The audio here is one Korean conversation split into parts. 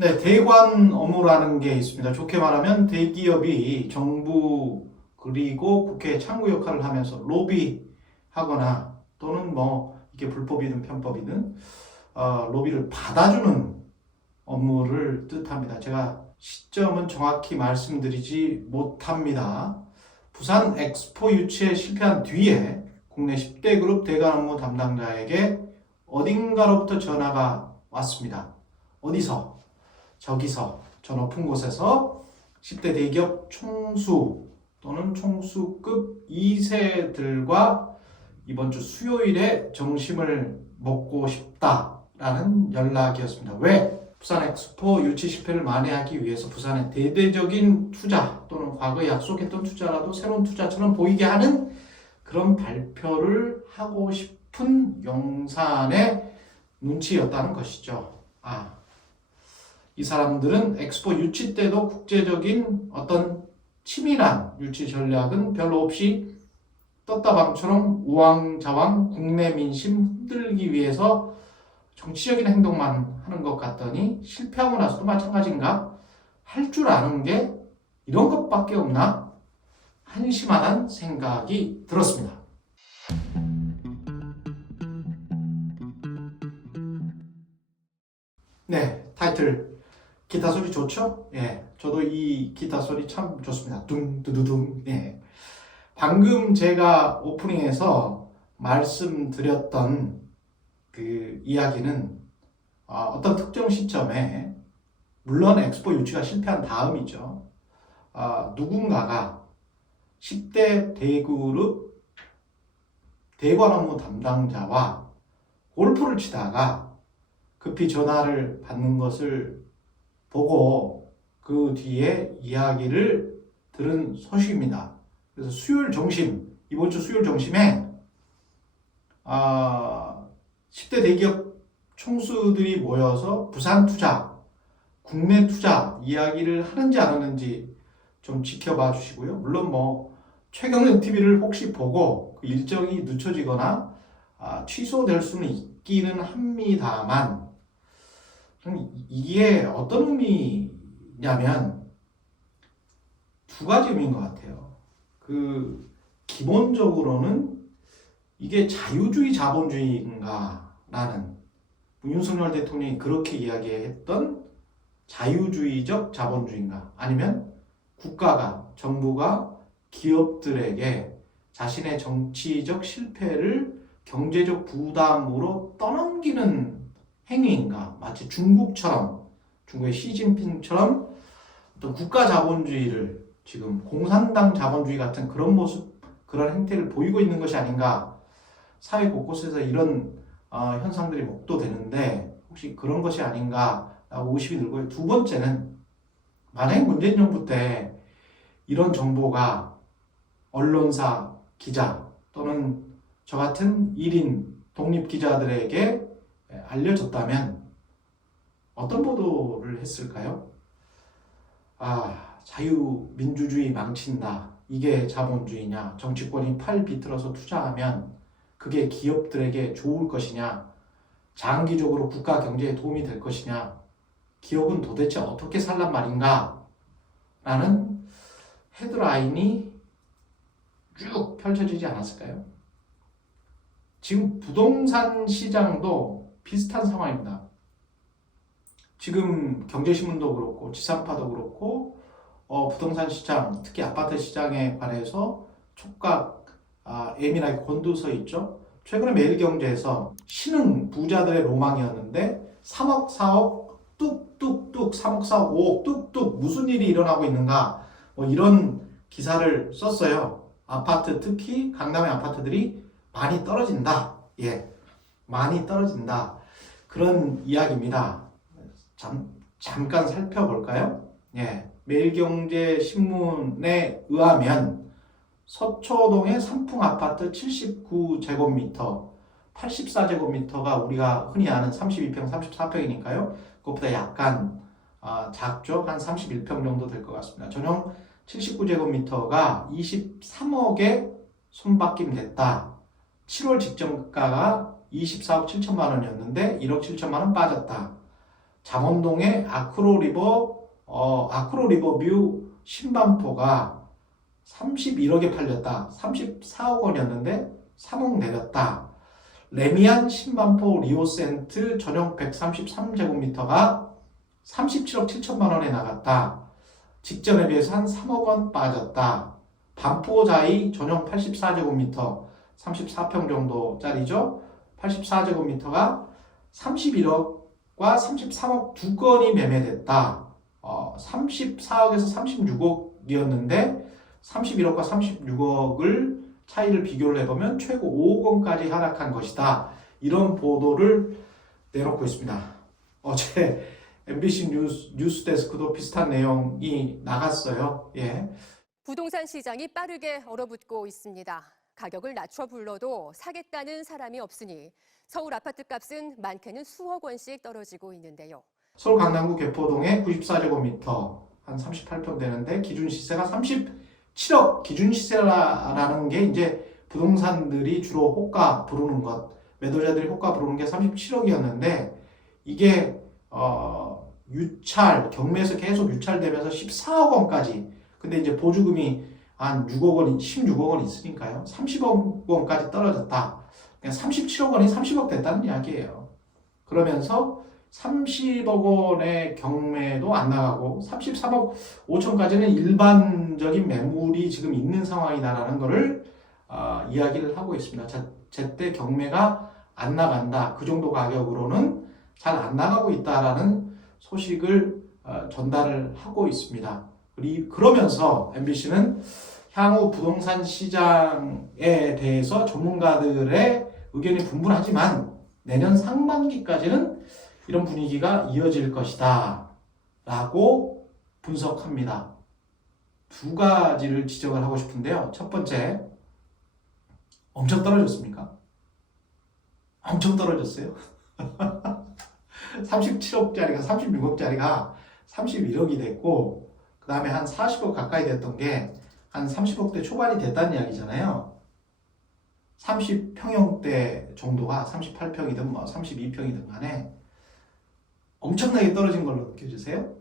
네, 대관 업무라는 게 있습니다. 좋게 말하면 대기업이 정부 그리고 국회 창구 역할을 하면서 로비하거나 또는 뭐 이게 불법이든 편법이든 로비를 받아주는 업무를 뜻합니다. 제가 시점은 정확히 말씀드리지 못합니다. 부산 엑스포 유치에 실패한 뒤에 국내 10대 그룹 대관 업무 담당자에게 어딘가로부터 전화가 왔습니다. 어디서? 저기서, 저 높은 곳에서 10대 대기업 총수 또는 총수급 2세들과 이번 주 수요일에 점심을 먹고 싶다라는 연락이었습니다. 왜? 부산 엑스포 유치 실패를 만회하기 위해서 부산의 대대적인 투자 또는 과거에 약속했던 투자라도 새로운 투자처럼 보이게 하는 그런 발표를 하고 싶은 용산의 눈치였다는 것이죠. 이 사람들은 엑스포 유치 때도 국제적인 어떤 치밀한 유치 전략은 별로 없이 떴다방처럼 우왕좌왕 국내 민심 흔들기 위해서 정치적인 행동만 하는 것 같더니 실패하고 나서도 마찬가지인가? 할 줄 아는 게 이런 것밖에 없나? 한심하다는 생각이 들었습니다. 네, 타이틀 기타 소리 좋죠? 예, 저도 이 기타 소리 참 좋습니다. 둥두두둥. 예. 방금 제가 오프닝에서 말씀드렸던 그 이야기는 어떤 특정 시점에 물론 엑스포 유치가 실패한 다음이죠. 누군가가 10대 대그룹 대관 업무 담당자와 골프를 치다가 급히 전화를 받는 것을 보고 그 뒤에 이야기를 들은 소식입니다. 그래서 수요일 점심, 이번 주 수요일 점심에 10대 대기업 총수들이 모여서 부산 투자, 국내 투자 이야기를 하는지 안 하는지 좀 지켜봐 주시고요. 물론 뭐 최경영 TV를 혹시 보고 그 일정이 늦춰지거나 취소될 수는 있기는 합니다만 이게 어떤 의미냐면 두 가지 의미인 것 같아요. 기본적으로는 이게 자유주의 자본주의인가라는 윤석열 대통령이 그렇게 이야기했던 자유주의적 자본주의인가 아니면 국가가 정부가 기업들에게 자신의 정치적 실패를 경제적 부담으로 떠넘기는 행위인가 마치 중국의 시진핑처럼 어떤 국가 자본주의를 지금 공산당 자본주의 같은 그런 모습 그런 행태를 보이고 있는 것이 아닌가 사회 곳곳에서 이런 현상들이 목도되는데 혹시 그런 것이 아닌가라고 의심이 들고요. 두 번째는 만약에 문재인 정부 때 이런 정보가 언론사 기자 또는 저 같은 1인 독립 기자들에게 알려졌다면 어떤 보도를 했을까요? 자유민주주의 망친다. 이게 자본주의냐? 정치권이 팔 비틀어서 투자하면 그게 기업들에게 좋을 것이냐? 장기적으로 국가 경제에 도움이 될 것이냐? 기업은 도대체 어떻게 살란 말인가? 라는 헤드라인이 쭉 펼쳐지지 않았을까요? 지금 부동산 시장도 비슷한 상황입니다. 지금 경제신문도 그렇고 지상파도 그렇고 부동산 시장, 특히 아파트 시장에 관해서 촉각 예민하게 곤두서 있죠. 최근에 매일경제에서 신흥 부자들의 로망이었는데 3억, 4억 뚝뚝뚝 3억, 4억, 5억 뚝뚝 무슨 일이 일어나고 있는가 뭐 이런 기사를 썼어요. 아파트 특히 강남의 아파트들이 많이 떨어진다. 예, 많이 떨어진다. 그런 이야기입니다. 잠깐 살펴볼까요? 예, 매일경제 신문에 의하면 서초동의 삼풍 아파트 79제곱미터, 84제곱미터가 우리가 흔히 아는 32평, 34평이니까요. 그것보다 약간 작죠? 한 31평 정도 될 것 같습니다. 전용 79제곱미터가 23억에 손바뀜 됐다. 7월 직전가가 24억 7천만 원이었는데 1억 7천만 원 빠졌다. 잠원동의 아크로리버뷰 신반포가 31억에 팔렸다. 34억 원이었는데 3억 내렸다. 레미안 신반포 리오센트 전용 133제곱미터가 37억 7천만 원에 나갔다. 직전에 비해서 한 3억 원 빠졌다. 반포자이 전용 84제곱미터 34평 정도짜리죠. 84제곱미터가 31억과 33억 두 건이 매매됐다. 34억에서 36억이었는데 31억과 36억을 차이를 비교를 해보면 최고 5억 원까지 하락한 것이다. 이런 보도를 내놓고 있습니다. 어제 MBC 뉴스 데스크도 비슷한 내용이 나갔어요. 예. 부동산 시장이 빠르게 얼어붙고 있습니다. 가격을 낮춰 불러도 사겠다는 사람이 없으니 서울 아파트 값은 많게는 수억 원씩 떨어지고 있는데요. 서울 강남구 개포동에 94제곱미터 한 38평 되는데 기준 시세가 37억. 기준 시세라는 게 이제 부동산들이 주로 호가 부르는 것, 매도자들이 호가 부르는 게 37억이었는데 이게 경매에서 계속 유찰되면서 14억 원까지. 근데 이제 보조금이 한 6억 원, 16억 원 있으니까요. 30억 원까지 떨어졌다. 그냥 37억 원이 30억 됐다는 이야기예요. 그러면서 30억 원의 경매도 안 나가고 33억 5천까지는 일반적인 매물이 지금 있는 상황이다라는 것을 이야기를 하고 있습니다. 제때 경매가 안 나간다. 그 정도 가격으로는 잘 안 나가고 있다라는 소식을 전달을 하고 있습니다. 그러면서 MBC는 향후 부동산 시장에 대해서 전문가들의 의견이 분분하지만 내년 상반기까지는 이런 분위기가 이어질 것이다 라고 분석합니다. 두 가지를 지적을 하고 싶은데요. 첫 번째, 엄청 떨어졌습니까? 엄청 떨어졌어요. 37억짜리가 36억짜리가 31억이 됐고 그 다음에 한 40억 가까이 됐던 게 한 30억대 초반이 됐다는 이야기잖아요. 30평형대 정도가 38평이든 뭐 32평이든 간에 엄청나게 떨어진 걸로 느껴지세요?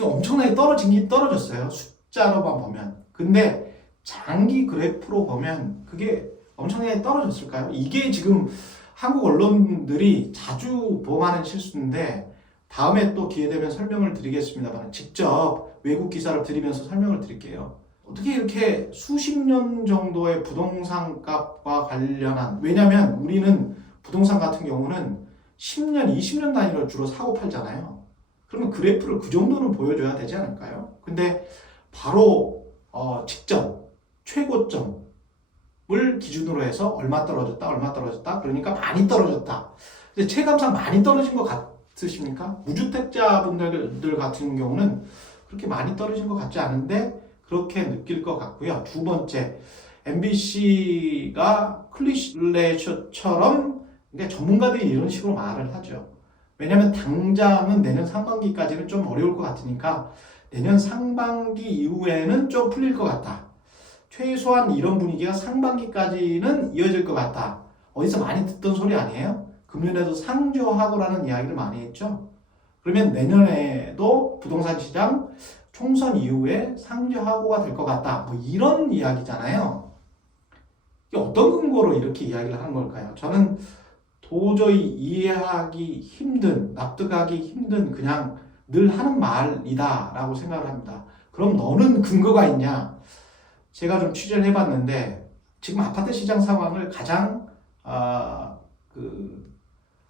엄청나게 떨어지긴 떨어졌어요. 숫자로만 보면. 근데 장기 그래프로 보면 그게 엄청나게 떨어졌을까요? 이게 지금 한국 언론들이 자주 범하는 실수인데 다음에 또 기회 되면 설명을 드리겠습니다만 직접 외국 기사를 드리면서 설명을 드릴게요. 어떻게 이렇게 수십 년 정도의 부동산 값과 관련한, 왜냐면 우리는 부동산 같은 경우는 10년, 20년 단위로 주로 사고 팔잖아요. 그러면 그래프를 그 정도는 보여줘야 되지 않을까요? 근데 바로 직전, 최고점을 기준으로 해서 얼마 떨어졌다. 그러니까 많이 떨어졌다. 근데 체감상 많이 떨어진 것 같으십니까? 무주택자분들 같은 경우는 그렇게 많이 떨어진 것 같지 않은데 그렇게 느낄 것 같고요. 두 번째, MBC가 클리셰처럼 그러니까 전문가들이 이런 식으로 말을 하죠. 왜냐하면 당장은 내년 상반기까지는 좀 어려울 것 같으니까 내년 상반기 이후에는 좀 풀릴 것 같다. 최소한 이런 분위기가 상반기까지는 이어질 것 같다. 어디서 많이 듣던 소리 아니에요? 금년에도 상조하고라는 이야기를 많이 했죠. 그러면 내년에도 부동산 시장 총선 이후에 상조하고가 될 것 같다. 뭐 이런 이야기잖아요. 이게 어떤 근거로 이렇게 이야기를 하는 걸까요? 저는 도저히 이해하기 힘든, 납득하기 힘든 그냥 늘 하는 말이다 라고 생각을 합니다. 그럼 너는 근거가 있냐? 제가 좀 취재를 해봤는데 지금 아파트 시장 상황을 가장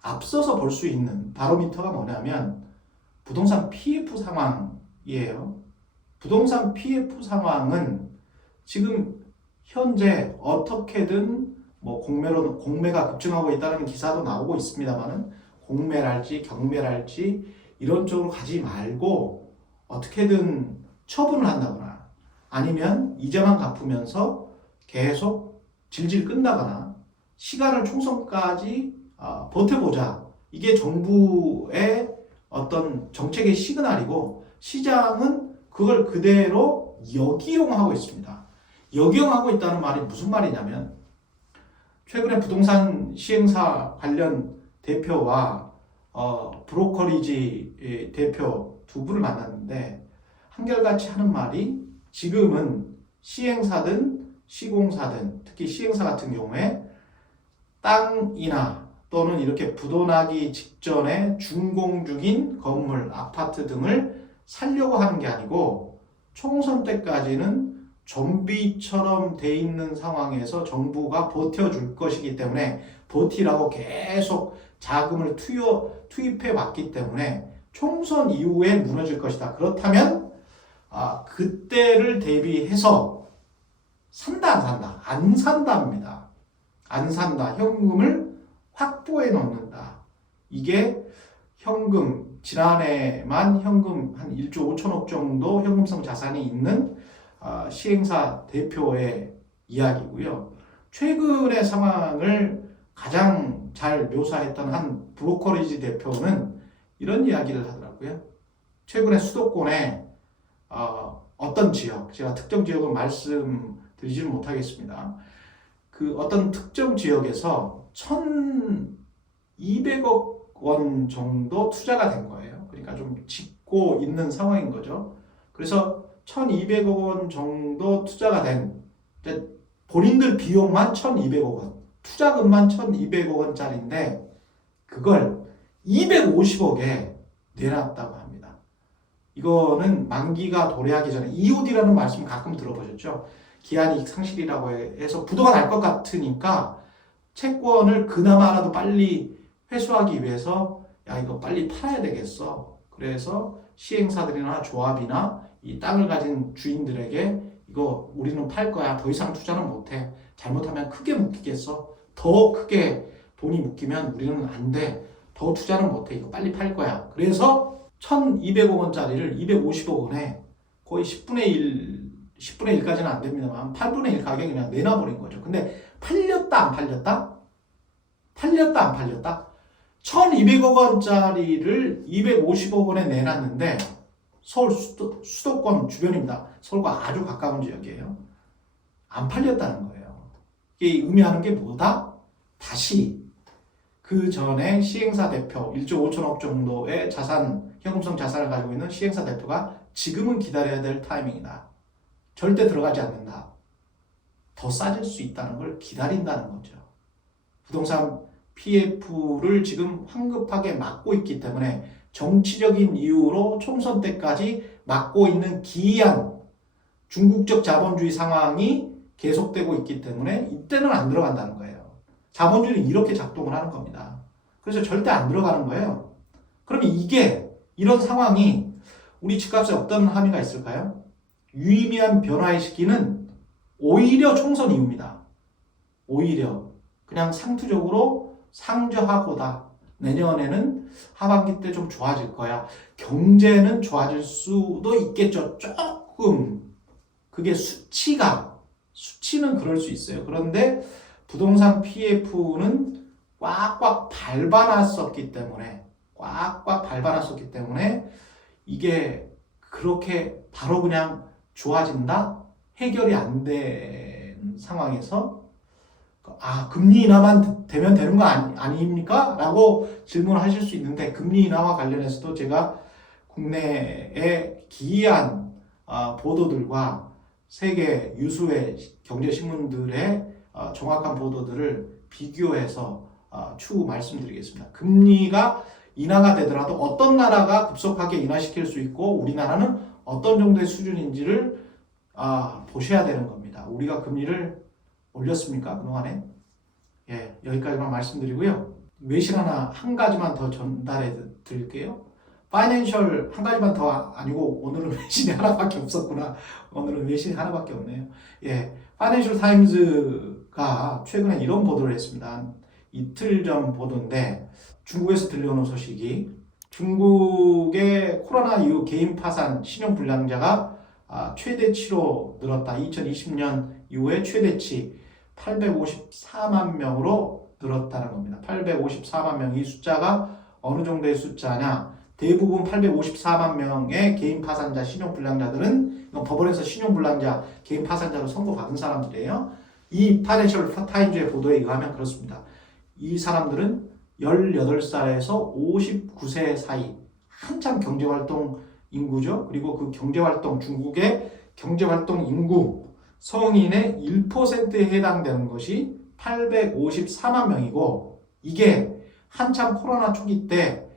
앞서서 볼 수 있는 바로미터가 뭐냐면 부동산 PF 상황이에요. 부동산 PF 상황은 지금 현재 어떻게든 뭐 공매가 급증하고 있다는 기사도 나오고 있습니다만은 공매랄지 경매랄지 이런 쪽으로 가지 말고 어떻게든 처분을 한다거나 아니면 이자만 갚으면서 계속 질질 끈다거나 시간을 총선까지 버텨보자. 이게 정부의 어떤 정책의 시그널이고 시장은 그걸 그대로 역이용하고 있습니다. 역이용하고 있다는 말이 무슨 말이냐면 최근에 부동산 시행사 관련 대표와 브로커리지 대표 두 분을 만났는데 한결같이 하는 말이 지금은 시행사든 시공사든 특히 시행사 같은 경우에 땅이나 또는 이렇게 부도나기 직전에 준공 중인 건물, 아파트 등을 살려고 하는 게 아니고 총선 때까지는 좀비처럼 돼 있는 상황에서 정부가 버텨줄 것이기 때문에 버티라고 계속 자금을 투입해 왔기 때문에 총선 이후에 무너질 것이다. 그렇다면 그때를 대비해서 산다 안 산다? 안 산답니다. 안 산다. 현금을 확보해 놓는다. 이게 현금 지난해만 현금 한 1조 5천억 정도 현금성 자산이 있는 시행사 대표의 이야기고요. 최근의 상황을 가장 잘 묘사했던 한 브로커리지 대표는 이런 이야기를 하더라고요. 최근에 수도권에 어떤 지역, 제가 특정 지역은 말씀드리지는 못하겠습니다. 그 어떤 특정 지역에서 1,200억 원 정도 투자가 된 거예요. 그러니까 좀 짓고 있는 상황인 거죠. 그래서 1,200억 원 정도 투자가 된 본인들 비용만 1,200억 원, 투자금만 1,200억 원짜리인데 그걸 250억에 내놨다고 합니다. 이거는 만기가 도래하기 전에 EOD라는 말씀 가끔 들어보셨죠? 기한이익 상실이라고 해서 부도가 날 것 같으니까 채권을 그나마라도 빨리 회수하기 위해서 야 이거 빨리 팔아야 되겠어. 그래서 시행사들이나 조합이나 이 땅을 가진 주인들에게 이거 우리는 팔 거야. 더 이상 투자는 못해. 잘못하면 크게 묶이겠어. 더 크게 돈이 묶이면 우리는 안 돼. 더 투자는 못해. 이거 빨리 팔 거야. 그래서 1,200억 원짜리를 250억 원에 거의 10분의 1까지는 안 됩니다만 8분의 1 가격에 그냥 내놔버린 거죠. 근데 팔렸다 안 팔렸다? 팔렸다 안 팔렸다? 1,200억 원짜리를 250억 원에 내놨는데 서울 수도권 주변입니다. 서울과 아주 가까운 지역이에요. 안 팔렸다는 거예요. 이게 의미하는 게 뭐다? 다시 그 전에 시행사 대표 1조 5천억 정도의 현금성 자산을 가지고 있는 시행사 대표가 지금은 기다려야 될 타이밍이다. 절대 들어가지 않는다. 더 싸질 수 있다는 걸 기다린다는 거죠. 부동산 PF를 지금 황급하게 막고 있기 때문에 정치적인 이유로 총선 때까지 막고 있는 기이한 중국적 자본주의 상황이 계속되고 있기 때문에 이때는 안 들어간다는 거예요. 자본주의는 이렇게 작동을 하는 겁니다. 그래서 절대 안 들어가는 거예요. 그러면 이런 상황이 우리 집값에 어떤 함의가 있을까요? 유의미한 변화의 시기는 오히려 총선 이후입니다. 오히려 그냥 상투적으로 상저하고다. 내년에는 하반기 때 좀 좋아질 거야. 경제는 좋아질 수도 있겠죠. 조금. 그게 수치는 그럴 수 있어요. 그런데 부동산 PF는 꽉꽉 밟아놨었기 때문에 이게 그렇게 바로 그냥 좋아진다? 해결이 안 된 상황에서 금리 인하만 되면 되는 거 아닙니까? 라고 질문하실 수 있는데 금리 인하와 관련해서도 제가 국내의 기이한 보도들과 세계 유수의 경제신문들의 정확한 보도들을 비교해서 추후 말씀드리겠습니다. 금리가 인하가 되더라도 어떤 나라가 급속하게 인하시킬 수 있고 우리나라는 어떤 정도의 수준인지를 보셔야 되는 겁니다. 우리가 금리를 올렸습니까? 그동안에? 예, 여기까지만 말씀드리고요. 외신 한 가지만 더 전달해 드릴게요. 파이낸셜 한 가지만 더 아니고 오늘은 외신이 하나밖에 없었구나. 오늘은 외신이 하나밖에 없네요. 예, 파이낸셜 타임즈가 최근에 이런 보도를 했습니다. 이틀 전 보도인데 중국에서 들려오는 소식이 중국의 코로나 이후 개인 파산 신용불량자가 최대치로 늘었다. 2020년 이후에 최대치 854만 명으로 늘었다는 겁니다. 854만 명. 이 숫자가 어느 정도의 숫자냐? 대부분 854만 명의 개인 파산자, 신용불량자들은 법원에서 신용불량자, 개인 파산자로 선고받은 사람들이에요. 이 파이낸셜 타임즈의 보도에 의하면 그렇습니다. 이 사람들은 18살에서 59세 사이 한참 경제활동 인구죠. 그리고 그 경제활동, 중국의 경제활동 인구 성인의 1%에 해당되는 것이 854만 명이고, 이게 한참 코로나 초기 때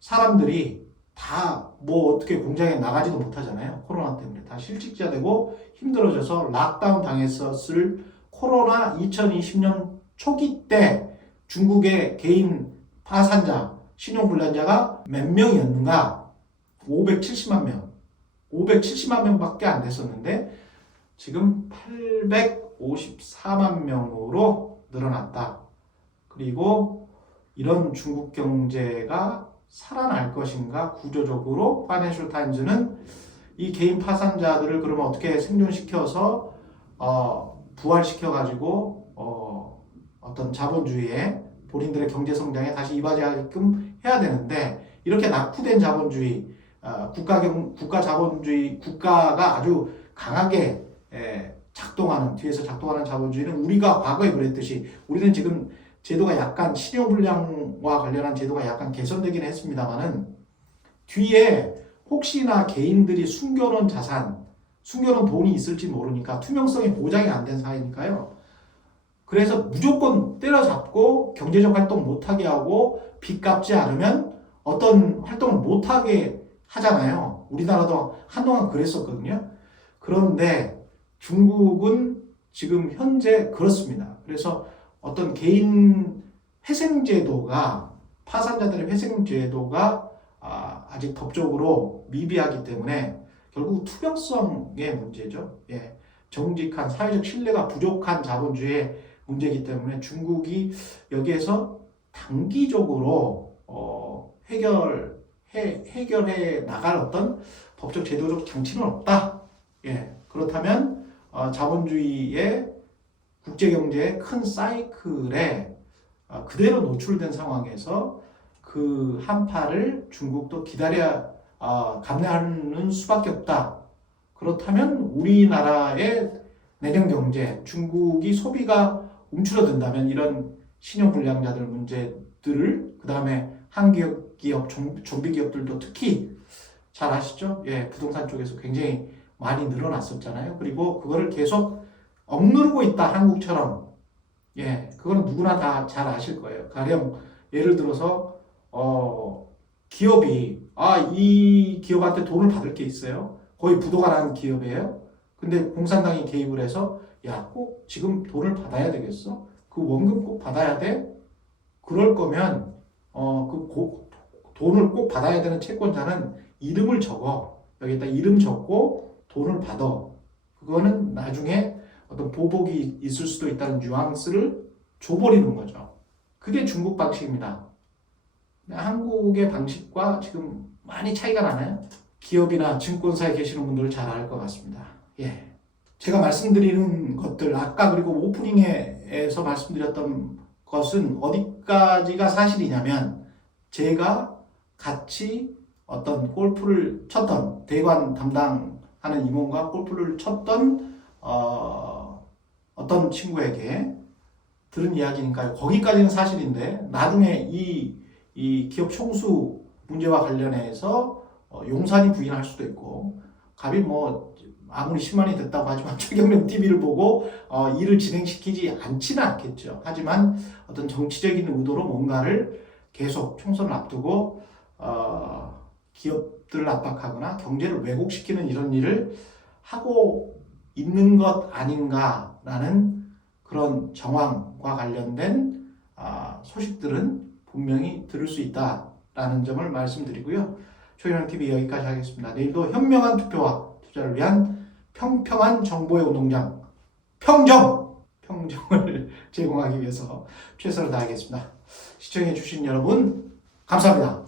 사람들이 다 뭐 어떻게 공장에 나가지도 못하잖아요. 코로나 때문에 다 실직자 되고 힘들어져서 락다운 당했었을 코로나 2020년 초기 때 중국의 개인 파산자, 신용불량자가 몇 명이었는가? 570만 명. 570만 명밖에 안 됐었는데 지금 854만 명으로 늘어났다. 그리고 이런 중국 경제가 살아날 것인가? 구조적으로 파이낸셜 타임즈는 이 개인 파산자들을 그러면 어떻게 생존시켜서 부활시켜가지고 어떤 자본주의에 본인들의 경제 성장에 다시 이바지하게끔 해야 되는데, 이렇게 낙후된 자본주의, 국가 자본주의, 국가가 아주 강하게 작동하는, 뒤에서 작동하는 자본주의는 우리가 과거에 그랬듯이, 우리는 지금 제도가 약간 신용불량과 관련한 제도가 약간 개선되긴 했습니다만은, 뒤에 혹시나 개인들이 숨겨놓은 자산, 숨겨놓은 돈이 있을지 모르니까 투명성이 보장이 안 된 사회니까요. 그래서 무조건 때려잡고 경제적 활동 못하게 하고 빚 갚지 않으면 어떤 활동을 못하게 하잖아요. 우리나라도 한동안 그랬었거든요. 그런데 중국은 지금 현재 그렇습니다. 그래서 어떤 개인 회생제도가, 파산자들의 회생제도가 아직 법적으로 미비하기 때문에 결국 투명성의 문제죠. 예. 정직한 사회적 신뢰가 부족한 자본주의의 문제이기 때문에 중국이 여기에서 단기적으로 해결해 나갈 어떤 법적 제도적 장치는 없다. 예. 그렇다면 자본주의의 국제경제의 큰 사이클에 그대로 노출된 상황에서 그 한파를 중국도 감내하는 수밖에 없다. 그렇다면 우리나라의 내년 경제, 중국이 소비가 움츠러든다면 이런 신용불량자들 문제들을, 그 다음에 한기업, 좀비 기업들도 특히 잘 아시죠? 예, 부동산 쪽에서 굉장히 많이 늘어났었잖아요. 그리고 그거를 계속 억누르고 있다, 한국처럼. 예, 그거는 누구나 다 잘 아실 거예요. 가령 예를 들어서 기업이 이 기업한테 돈을 받을 게 있어요. 거의 부도가 난 기업이에요. 근데 공산당이 개입을 해서 야, 꼭 지금 돈을 받아야 되겠어? 그 원금 꼭 받아야 돼? 그럴 거면 돈을 꼭 받아야 되는 채권자는 이름을 적어. 여기다 이름 적고 돈을 받아. 그거는 나중에 어떤 보복이 있을 수도 있다는 뉘앙스를 줘버리는 거죠. 그게 중국 방식입니다. 한국의 방식과 지금 많이 차이가 나나요? 기업이나 증권사에 계시는 분들 잘 알 것 같습니다. 예. 제가 말씀드리는 것들, 아까 그리고 오프닝에서 말씀드렸던 것은 어디까지가 사실이냐면, 제가 같이 어떤 골프를 쳤던, 대관 담당하는 임원과 골프를 쳤던 어떤 친구에게 들은 이야기니까요. 거기까지는 사실인데 나중에 이 기업 총수 문제와 관련해서 용산이 부인할 수도 있고, 갑이 뭐 아무리 10만이 됐다고 하지만 최경련 TV를 보고 일을 진행시키지 않지는 않겠죠. 하지만 어떤 정치적인 의도로 뭔가를 계속 총선을 앞두고 기업들을 압박하거나 경제를 왜곡시키는 이런 일을 하고 있는 것 아닌가라는 그런 정황과 관련된 소식들은 분명히 들을 수 있다라는 점을 말씀드리고요. 최경영 TV 여기까지 하겠습니다. 내일도 현명한 투표와 투자를 위한 평평한 정보의 운동장 평정을 제공하기 위해서 최선을 다하겠습니다. 시청해 주신 여러분 감사합니다.